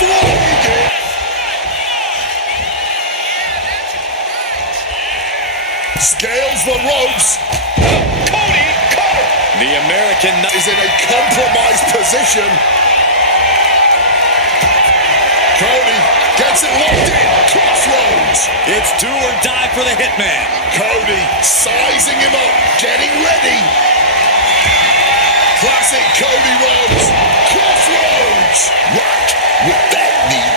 throwing it. Scales the ropes. Cody, cover. The American is in a compromised position. Cody gets it locked in. Crossroads. It's do or die for the Hitman. Cody sizing him up, getting ready. Classic Cody Rhodes. Crossroads. Rock with that knee.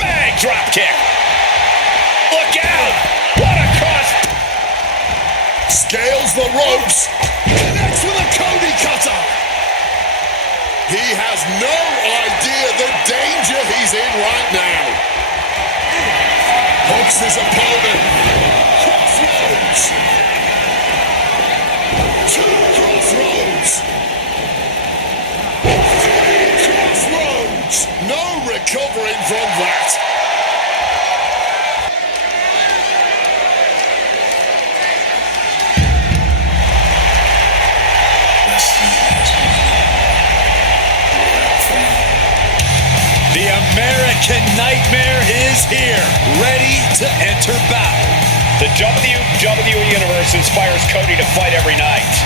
Bang, drop kick. Look out. What a cross. Scales the ropes. Connects with a Cody cutter. He has no idea the danger he's in right now. Hooks his opponent. Crossroads. Two crossroads. Three crossroads. No recovering from that. The American Nightmare is here, ready to enter battle. The WWE Universe inspires Cody to fight every night.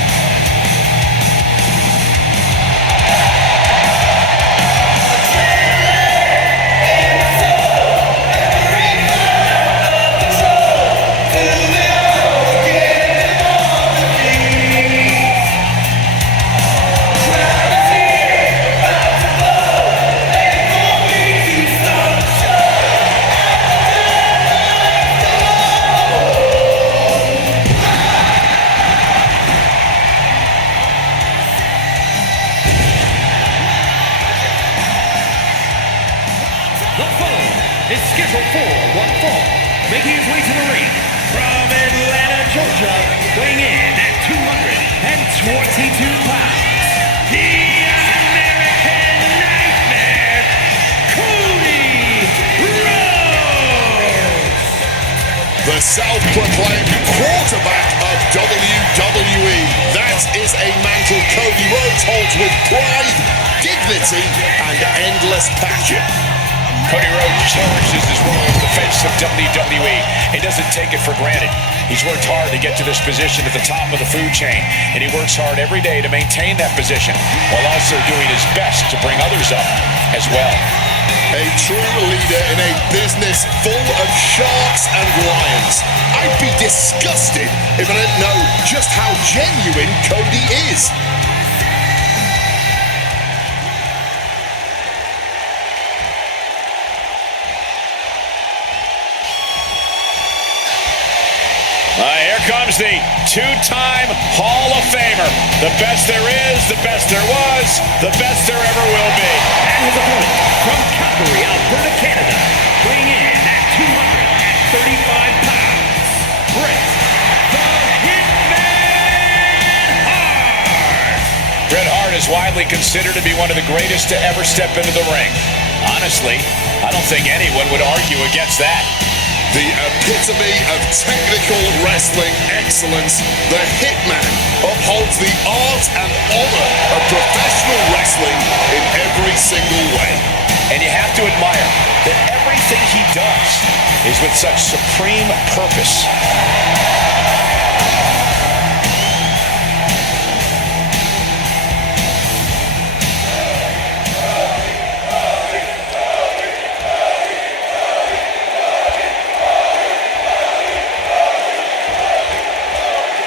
Is scheduled for one fall, making his way to the ring from Atlanta, Georgia, weighing in at 222 pounds, the American Nightmare, Cody Rhodes. The self-proclaimed quarterback of WWE. That is a mantle Cody Rhodes holds with pride, dignity, and endless passion. Cody Rhodes cherishes his role as the face of WWE. He doesn't take it for granted. He's worked hard to get to this position at the top of the food chain, and he works hard every day to maintain that position while also doing his best to bring others up as well. A true leader in a business full of sharks and lions. I'd be disgusted if I didn't know just how genuine Cody is. Here comes the two-time Hall of Famer. The best there is, the best there was, the best there ever will be. And his opponent from Calgary, Alberta, Canada, weighing in at 235 pounds, Bret, the Hitman Hart. Bret Hart is widely considered to be one of the greatest to ever step into the ring. Honestly, I don't think anyone would argue against that. The epitome of technical wrestling excellence, the Hitman upholds the art and honor of professional wrestling in every single way. And you have to admire that everything he does is with such supreme purpose.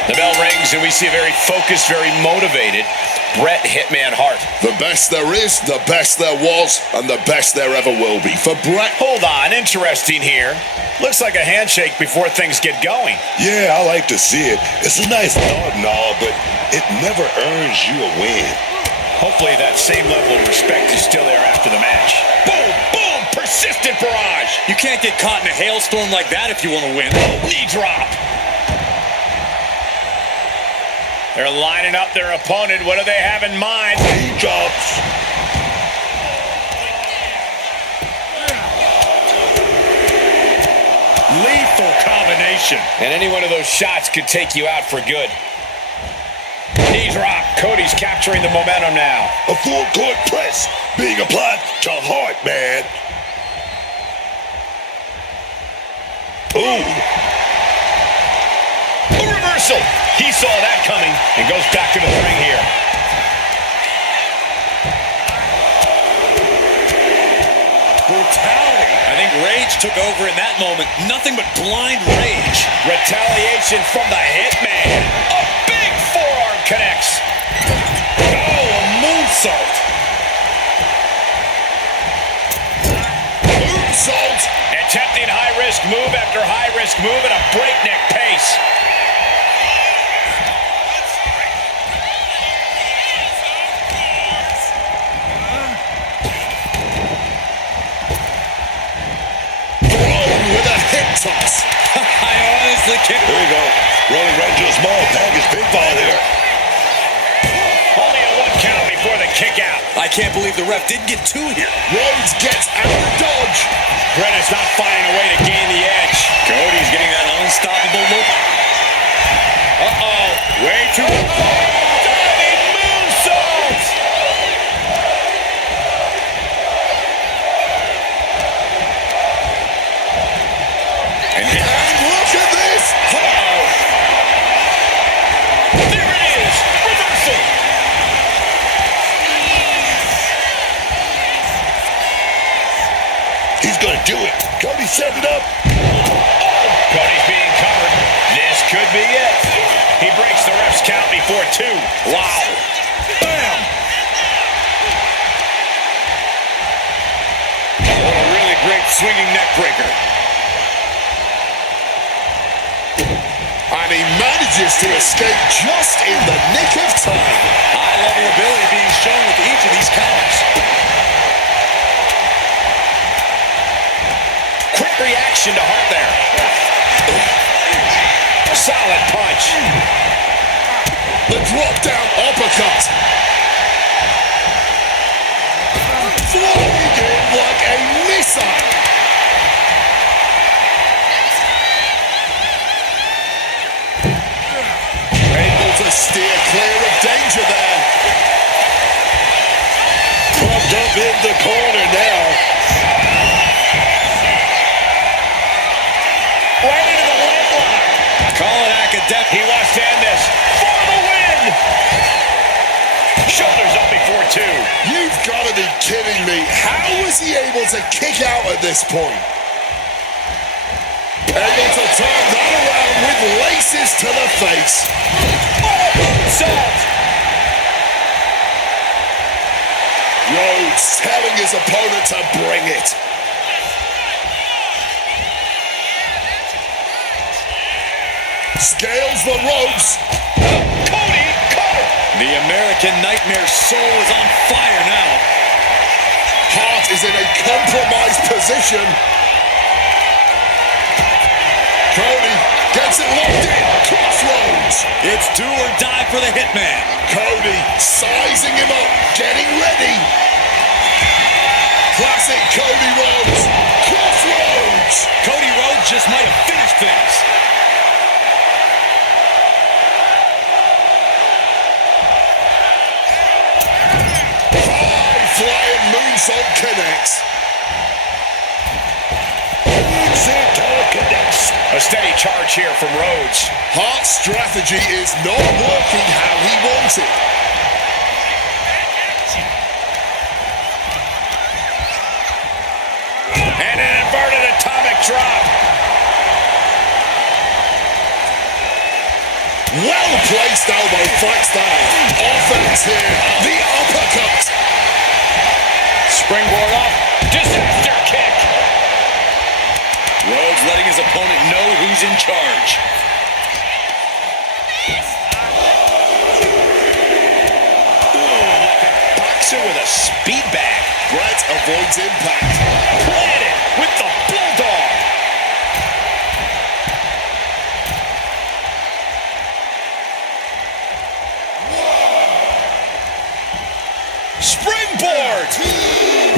The bell rings, and we see a very focused, very motivated Bret Hitman Hart. The best there is, the best there was, and the best there ever will be. For Bret... Hold on, interesting here. Looks like a handshake before things get going. Yeah, I like to see it. It's a nice thought and all, but it never earns you a win. Hopefully that same level of respect is still there after the match. Boom, boom, persistent barrage. You can't get caught in a hailstorm like that if you want to win. Knee drop. They're lining up their opponent. What do they have in mind? Knee drops. Lethal combination. And any one of those shots could take you out for good. Knees rocked. Cody's capturing the momentum now. A full court press being applied to Hart, man. Ooh. A reversal. He saw that coming and goes back to the ring here. Brutality. I think rage took over in that moment. Nothing but blind rage. Retaliation from the Hitman. A big forearm connects. Oh, a moonsault. Moonsault. Attempting high-risk move after high-risk move at a breakneck pace. Thrown with a hip toss. I honestly can't. Here we go. Rolling right to a small package pinfall here. Only a one count before the kick out. I can't believe the ref didn't get two here. Rhodes gets out of dodge. Bret is not finding a way to gain the edge. Cody's getting that unstoppable look. Uh-oh. Way too... Diving moonsault! And look at this. Uh-oh. There it is. Reversal. He's gonna do it. Cody set it up. Oh, Cody's being covered. This could be it. He breaks the ref's count before two. Wow. Bam. What a really great swinging neck breaker. And he manages to escape just in the nick of time. High-level ability being shown with each of these counters. Quick reaction to Hart there. Solid punch. The drop down uppercut. Flying in like a missile. Able to steer clear of danger there. Pumped up in the corner now. Right into the leg lock. Colin Academic. He wants to end this for the win. Shoulders up before two. You've got to be kidding me. How was he able to kick out at this point? Able to turn that around with laces to the face. Salt. Rhodes telling his opponent to bring it. Scales the ropes. Cody covered. The American Nightmare soul is on fire now. Hart is in a compromised position. Cody gets it locked in. Crossroads. It's do or die for the Hitman. Cody sizing him up, getting ready. Classic Cody Rhodes. Crossroads. Cody Rhodes just might have finished things. Flying moonsault connects. A steady charge here from Rhodes. Hart's strategy is not working how he wanted. And an inverted atomic drop. Well-placed elbow fights that. Offense here. The uppercut. Springboard up. Disaster kick. Rhodes letting his opponent know who's in charge. Boxer with a speed bag. Bret avoids impact. Planted with the bulldog. Springboard.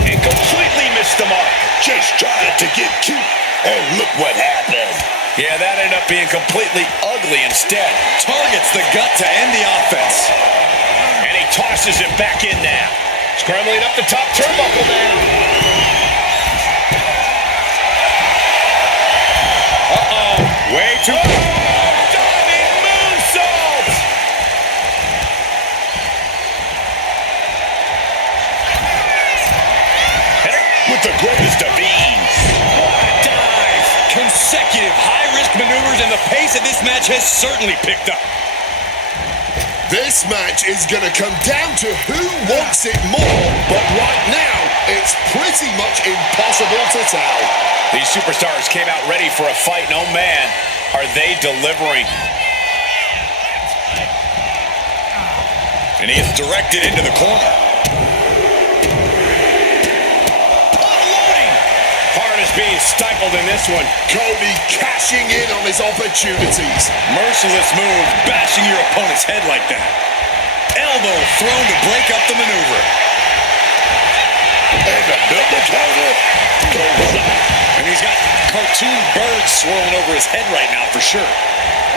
And completely missed the mark. Just trying to get cute And look what happened. Yeah, that ended up being completely ugly instead. Targets the gut to end the offense. And he tosses it back in now. Scrambling up the top turnbuckle now. Uh-oh. Way too... Diving moonsault! With the greatest of ease. What a dive! Consecutive high-risk maneuvers, and the pace of this match has certainly picked up. This match is going to come down to who wants it more, but right now, it's pretty much impossible to tell. These superstars came out ready for a fight, and oh man, are they delivering. And he is directed into the corner. Hart is being stifled in this one. Cody cashing in on his opportunities. Merciless move, bashing your opponent's head like that. Elbow thrown to break up the maneuver. And the double counter goes up. And he's got cartoon birds swirling over his head right now for sure.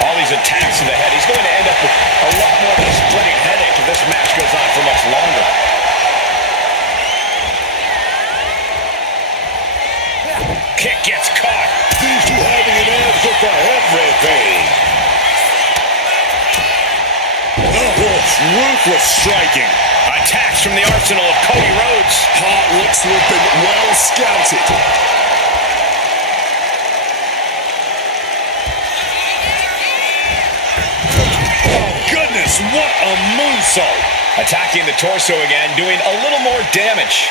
All these attacks to the head. He's going to end up with a lot more of a splitting headache if this match goes on for much longer. Kick gets caught. These two having an answer for everything. Ruthless striking. Attacks from the arsenal of Cody Rhodes. Hart looks to have been well scouted. Oh, goodness, what a moonsault. Attacking the torso again, doing a little more damage.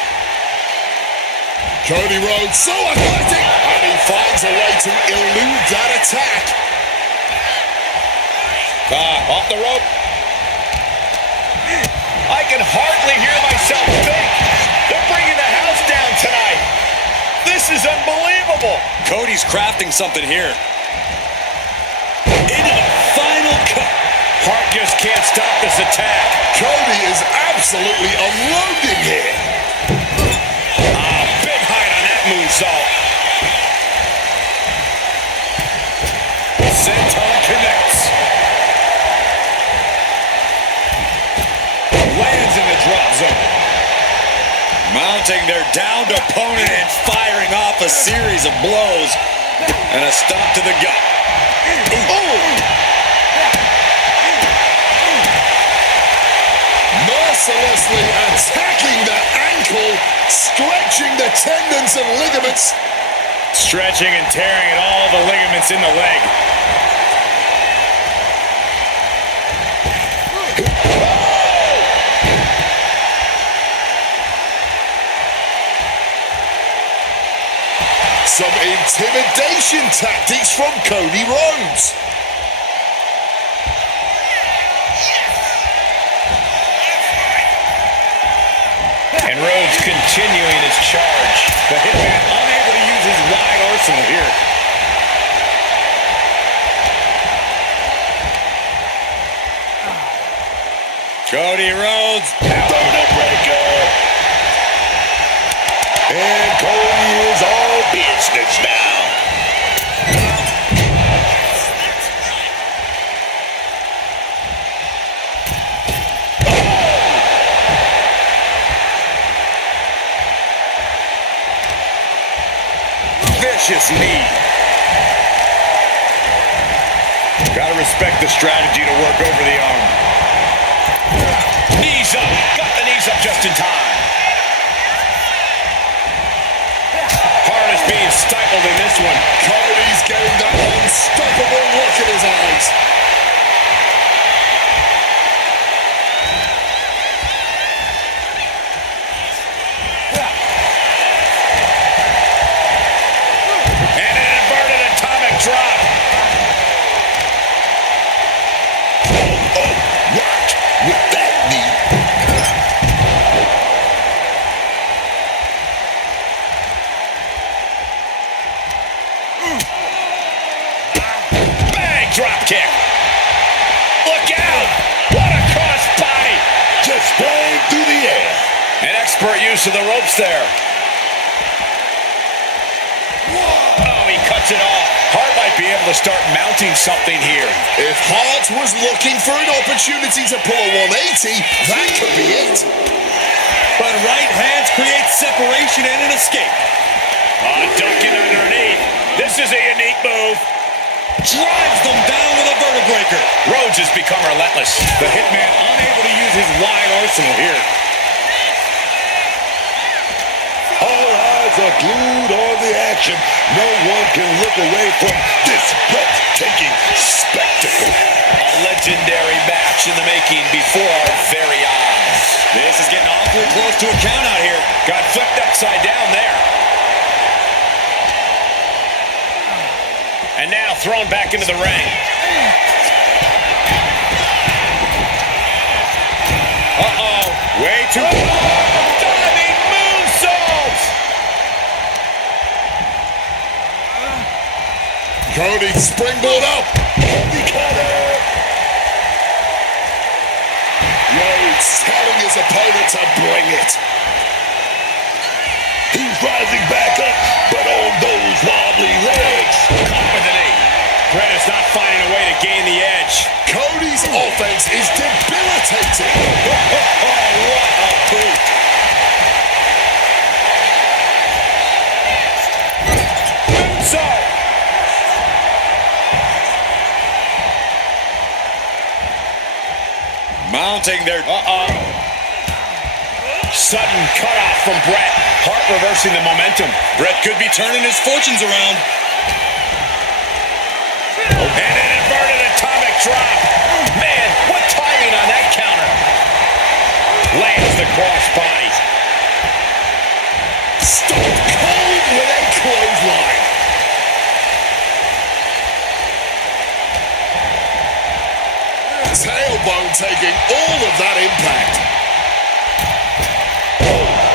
Cody Rhodes, so athletic, and he finds a way to elude that attack. Off the rope. I can hardly hear myself think. They're bringing the house down tonight. This is unbelievable. Cody's crafting something here. Into the final cut. Hart just can't stop this attack. Cody is absolutely unloading here. Big height on that moonsault. Senton connects. Lands in the drop zone. Mounting their downed opponent and firing off a series of blows. And a stop to the gut. Mercilessly attacking the ankle, stretching the tendons and ligaments. Stretching and tearing at all the ligaments in the leg. Some intimidation tactics from Cody Rhodes. And Rhodes continuing his charge. The Hitman unable to use his wide arsenal here. Cody Rhodes. Bonnet breaker. And Cody is all business now. Vicious knee. Gotta respect the strategy to work over the arm. Knees up. Got the knees up just in time. Hart is being stifled in this one. Cody's getting that unstoppable look in his eyes. And an inverted atomic drop. Oh, right with that knee. Bang, drop kick. Look out. What a cross body. Just flying through the air. An expert use of the ropes there. Oh, he cut gets it off. Hart might be able to start mounting something here. If Hart was looking for an opportunity to pull a 180, that could be it. But right hands create separation and an escape. Ducking underneath. This is a unique move. Drives them down with a vertebreaker. Rhodes has become relentless. The Hitman unable to use his wide arsenal here. All eyes are glued on the action. No one can look away from this breathtaking spectacle. A legendary match in the making before our very eyes. This is getting awfully close to a count out here. Got flipped upside down there. And now thrown back into the ring. Uh-oh. Way too... Diving moonsault! Cody springboard up. Cody cutter. Rhodes telling his opponent to bring it. He's rising back up, but on those wobbly legs. Caught with the knee. Bret is not finding a way to gain the edge. Cody's offense is debilitating. Oh, what a boot. Moonsault! Mounting their... Sudden cutoff from Bret. Hart reversing the momentum. Bret could be turning his fortunes around. And an inverted atomic drop. Man, what timing on that counter. Lands the crossbody. Stone Cold with a clothesline. Tailbone taking all of that impact.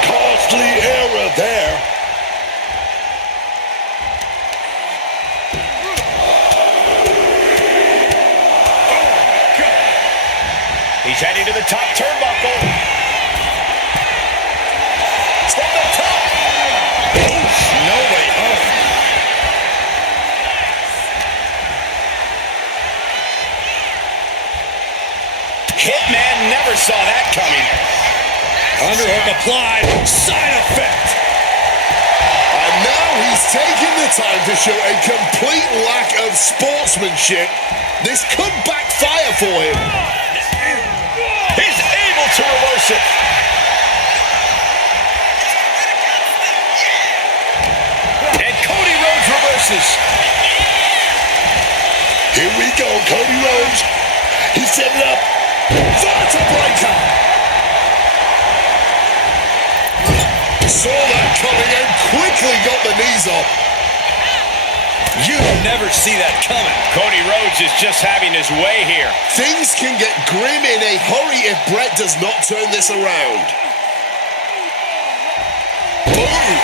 Costly error there. He's heading to the top turnbuckle. From the top. Oof, no way home. Hitman never saw that coming. Underhook applied. Side effect. And now he's taking the time to show a complete lack of sportsmanship. This could backfire for him. He's able to reverse it. And Cody Rhodes reverses. Here we go, Cody Rhodes. He's setting up. Vertebreaker. Saw that coming and quickly got the knees up. You never see that coming. Cody Rhodes is just having his way here. Things can get grim in a hurry if Bret does not turn this around. Boom!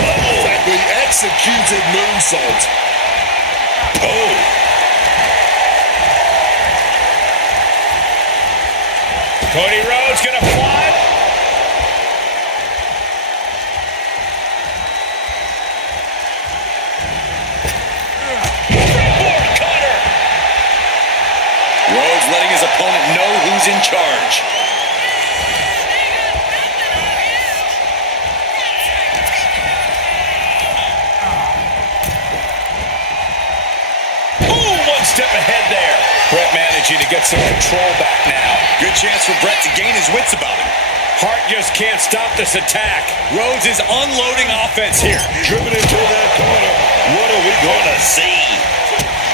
Perfectly executed moonsault. Oh, Cody Rhodes gonna fly. Rhodes letting his opponent know who's in charge. Ooh, one step ahead there. Bret managing to get some control back now. Good chance for Bret to gain his wits about him. Hart just can't stop this attack. Rhodes is unloading offense here. driven into that corner. What are we going to see?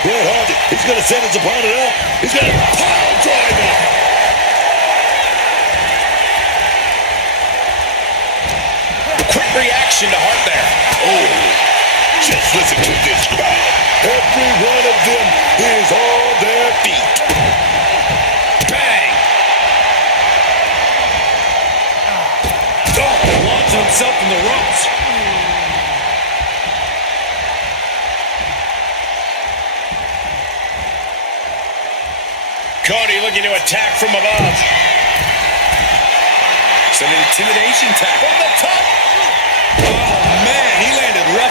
Bret Hart, he's going to set his opponent up. He's going to pile driver. Quick reaction to Hart there. Oh, just listen to this crowd. Every one of them is on their feet. Bang! Launching himself in the ropes. Cody looking to attack from above. It's an intimidation tackle. From the top. Oh, man, he landed right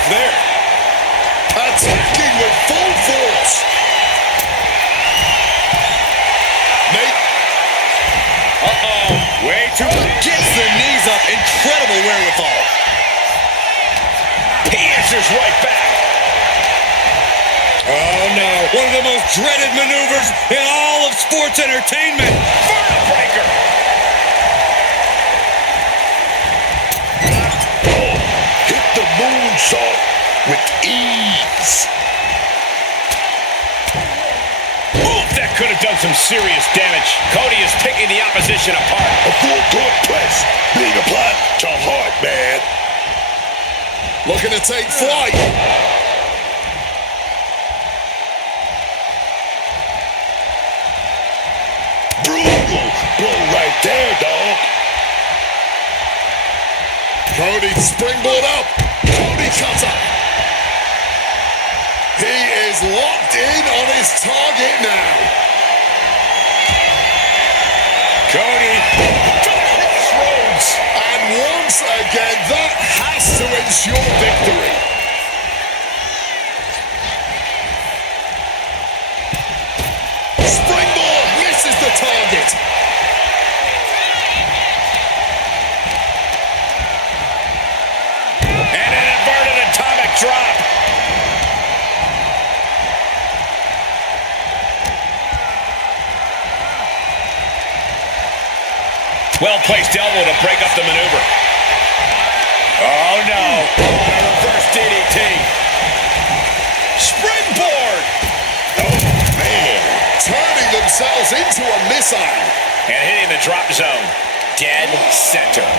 answers right back. Oh no, one of the most dreaded maneuvers in all of sports entertainment. Vertical breaker. Hit the moonsault with ease. Oof, that could have done some serious damage. Cody is picking the opposition apart. A full court press being applied to Hart, man. Looking to take flight. Brutal blow right there, dog. Cody springboard up. Cody cutter. He is locked in on his target now. Cody to the crossroads. And once again, that has to ensure victory. Springboard misses the target. And an inverted atomic drop. Well-placed elbow to break up the maneuver. Oh, no. A reverse DDT. Springboard. Oh, man. Turning themselves into a missile. And hitting the drop zone. Dead center.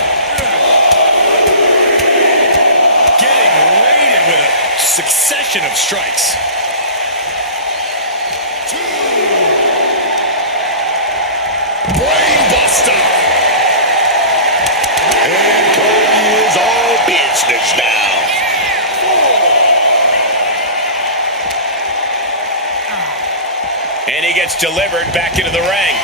Getting raided with a succession of strikes. Brainbuster. And Cody is all business now. And he gets delivered back into the ring.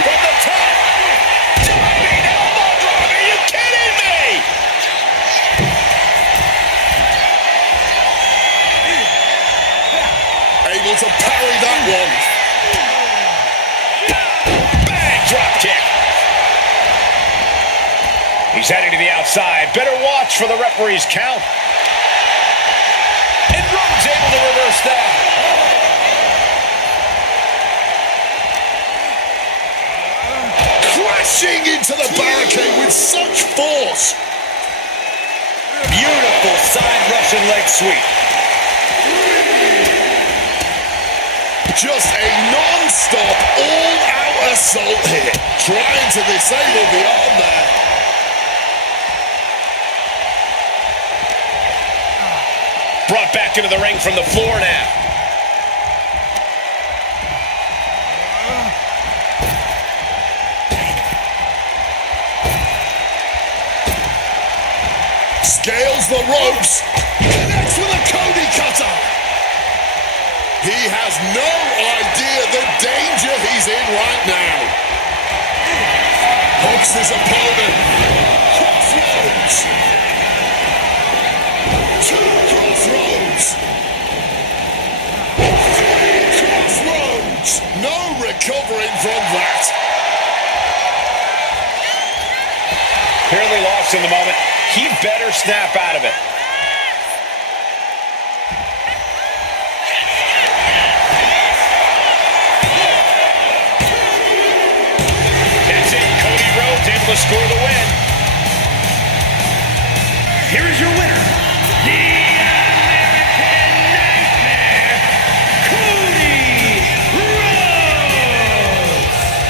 From the top. Diving elbow drop. Are you kidding me? Able to parry that one. Bang, drop kick. He's heading to the outside. Better watch for the referee's count. And Rhodes able to reverse that. Crashing into the barricade with such force. Beautiful side Russian leg sweep. Just a non-stop, all-out assault here. Trying to disable the arm there. Brought back into the ring from the floor now. Scales the ropes. Connects with a Cody cutter. He has no idea the danger he's in right now. Hooks his opponent. Crossroads. Two crossroads. Three crossroads. No recovering from that. Clearly lost in the moment. He better snap out of it. That's it. Cody Rhodes able to score the win. Here is your winner, the American Nightmare, Cody Rhodes.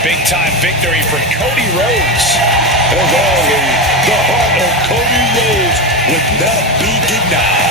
Big-time victory for Cody Rhodes. As always, the heart of Cody Rhodes would not be denied.